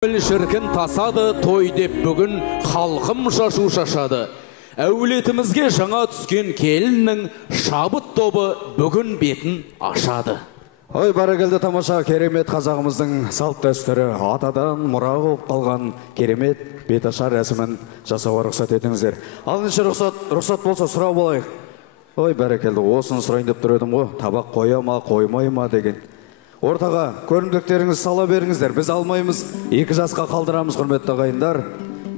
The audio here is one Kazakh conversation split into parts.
Шіркін тасады, той деп бүгін халқым шашу шашады. Әулетімізге жаңа түскен келіннің шабыт тобы бүгін бетін ашады. Ой, бәрекелді тамаша, керемет қазағымыздың салт дәстүрі, атадан мұра болып қалған керемет беташар рәсімін жасауға рұқсат етіңіздер. Алыңызшы рұқсат болса сұрау болайық. Ой, бәрекелді, осыны сұрайын деп тұр едім ғой, табақ қоя ма, қоймай ма деген. Ортаға көрімдіктеріңіз сала беріңіздер, біз алмаймыз, 2 жасқа қалдырамыз, құрметті ағайындар.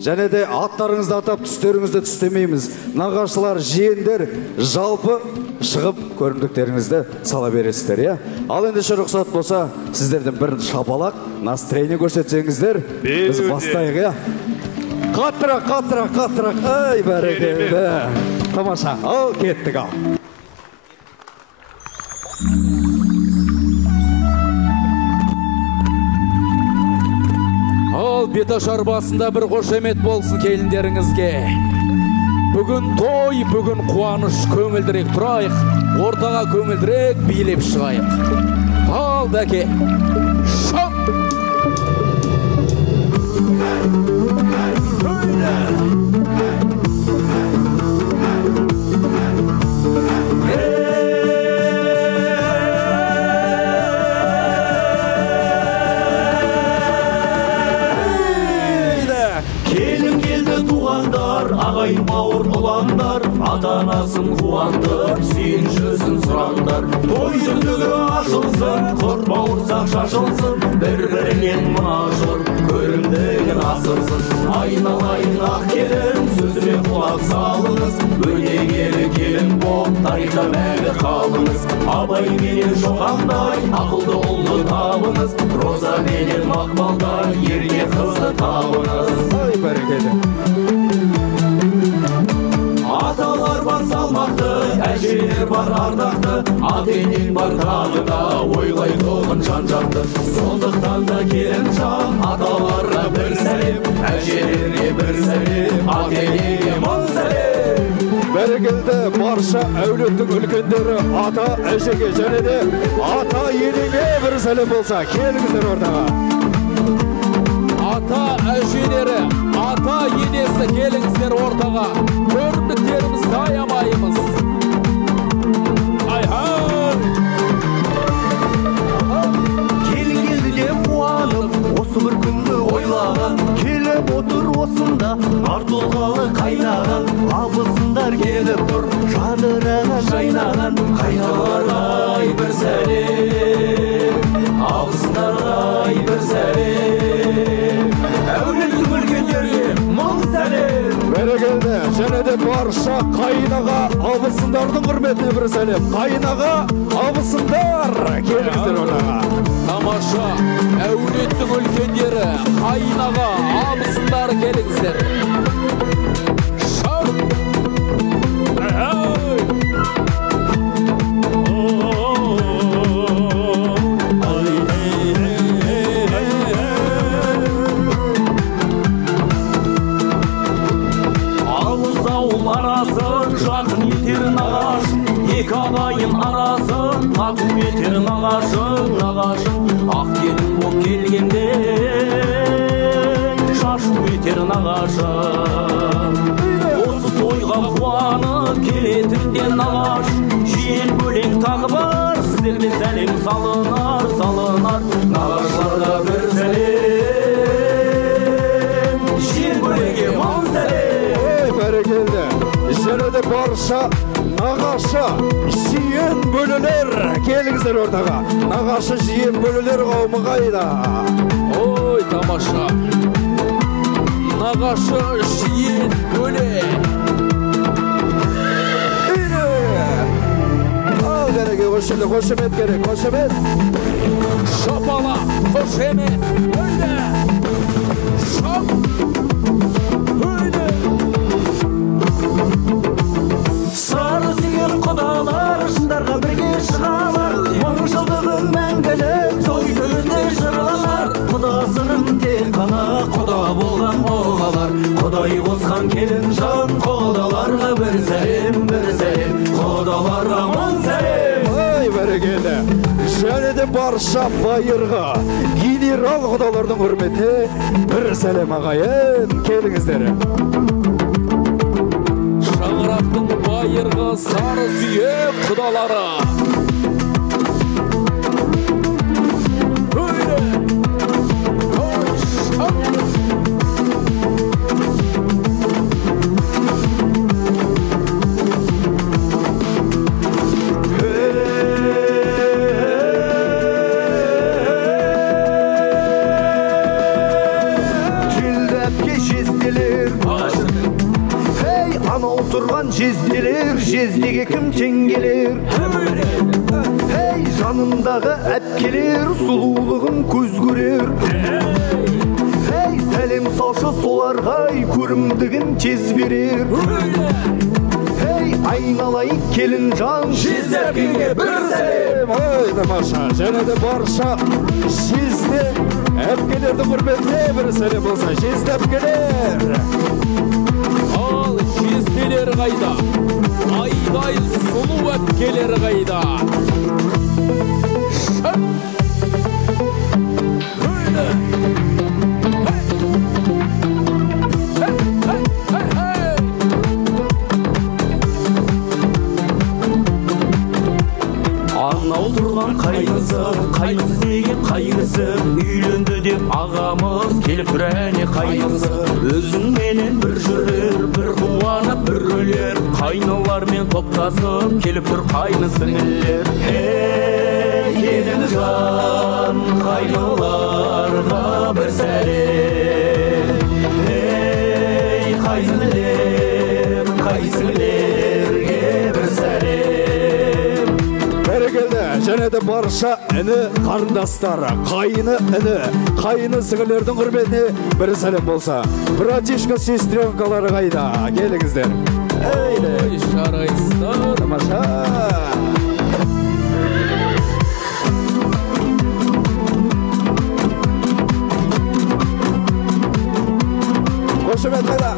Және де аттарыңызды атап, түстеріңізді түстемейміз. Нағашылар, жиендер, жалпы шығып көрімдіктеріңізді сала бересіздер, я? Ал енді рұқсат болса, сіздердің бір шапалақ, настроение көрсетсеңіздер, біз бастайық, я? Қаттырақ, ай, бәрекелді. Тамаша, ал, кеттік, ал. Беташар басында бір қошемет болсын келіндеріңізге. Бүгін той, бүгін қуаныш, көңілдірек тұрайық, ортаға көңілдірек билеп шығайық. Ал дәке, шоп! Ағайын бауыр ұландар, ата-анасын қуандыр, сүйіншісін сұрандар. Той түндігі ашылсын, құрт бауырсақ шашылсын, бір-бірінен мажыр, көрімдігін асырсын. Айналайын ақ келін, сөзіме құлақ салыңыз, өнегелі келін боп, тарихта мәңгі қалыңыз. Абай менен Шоқандай, ақылды ұлды табыңыз, Роза менен Мақпалдай, ерге қызды табыңыз. Ай, бәрекелді. Аталар бар салмақты, әжелер бар ардақты, ата-енең бар тағында, ойлай тоғын жан-жақты. Сондықтан да келін жан, аталарға бір сәлем, әжелерге бір сәлем, ата-енеге мың сәлем. Бәрекелді барша әулеттің үлкендері ата әжеге және де ата енеге бір сәлем болса, келіңіздер ортаға. Ата әжелері, ата енесі келіңіздер ортаға. Көрімдіктерімізді аямаймыз. Ай-хай! Келін келді деп қуанып, осы бір күнді ойлаған, келіп отыр осында, артылғалы қайнаған, абысындар келіп тұр, жадыраған жайнаған, қайналарға бір сәлем, абысындарға бір сәлем, әулеттің үлкендерге мың сәлем. Бәрекелді, және де барша қайынаға абысындардың құрметіне бір сәлем. Қайынаға абысындар, келіңіздер ортаға. Тамаша, әулеттің үлкендері, қайынаға абысындар келіңіздер. Шау! Жақын етер нағашын, екі ағайын арасын, тату етер нағашын, ақ келін боп келгенде, шашу етер нағашын. Осы тойға қуанып келетінде нағаш, жиен бөлең тағы бар, сіздерге сәлем салынар, нағашларға бір сәлем, жиен бөлеге мың сәлем. Ой, бәрекелді. Және де барша нағашы жиен бөлілер, келіңіздер ортаға. Нағашы жиен бөлілер қауымы қайда? Ой, тамаша. Нағашы жиен бөле. Ал кәреге қошемет керек, қошемет. Шапала, қошемет, өйді. Шап. Құдалар шындарға бірге шығалар, мың жылдығын мәңгілік той түрінде жырлалар. Құдасының тек қана құда болған оғалар, құдай қосқан келін жан, құдаларға бір сәлем, құдаларға мың сәлем. Ой, бәрекелді. Және де барша байырға, мейрал құдалардың құрметіне бір сәлем ағайын, келіңіздер. Шаңырақтың байырғы сары сүйек құдалары. Жездеге кім теңгелер? Ей, жанындағы әпкелер сұлулығын көз көрер. Ей, сәлем салшы соларға көрімдігін тез берер. Ей, айналайын келін жан, жезді әпкеге бір сәлем. Ой, тамаша, және де барша жезді әпкелердің құрметіне бір сәлем болса, жезді әпкелер. Ал жезделер қайда? Айдай сұлу әпкелер қайда? Анау тұрған қайғысы, қайғысы деген қайғысы, үйленді деп ағамыз келіп бірәне қайғысы. Өзіңменен бір жүрер, бір қуанып бір өлер, қайналармен топтасып келіп тұр қайны сіңілер. Ей, келін жан, қайныларға бір сәлем. Ей, қайсыңылер, қайсыңылерге бір сәлем. Бәрекелді, және де барша іні қарындастары, қайыны іні, қайыны сіңілердің құрметіне бір сәлем болса, братишка сестренкалары қайда, келіңіздер. Ой, жарайсыздар. Тамаша. Қошемет қайда.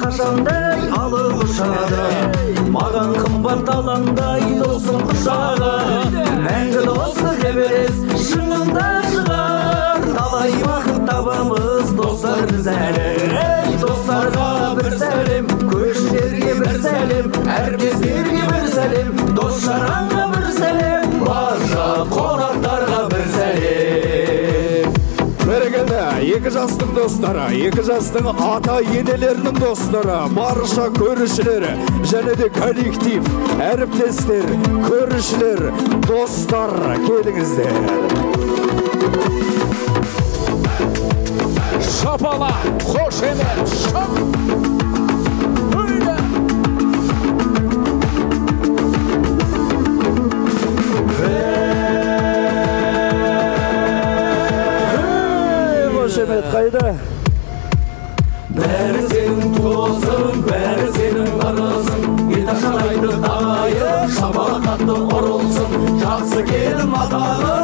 Қашандай алып ұшады, маған қымбат алаңдай досым құшағы. Мәңгі достық еберес шыңында шығар, талай уақыт табамыз достар біз әлі. Достарға бір сәлем, көршілерге бір сәлем, әріптестерге бір сәлем, дос жаранға бір сәлем, барша қонақтарға бір сәлем. Бәрекелді, екі жастың достары, екі жастың ата енелерінің достары, барша көрішілері, және де коллектив, әріптестер, көрішілер, достар, келіңіздер. Шапала, қошемет, шап! Қошемет қайда? Бәрі сенің туысың, бәрі сенің ырысың, беташар айтты тағайы, шапала қатты ұрылсың, жақсы келін атағы.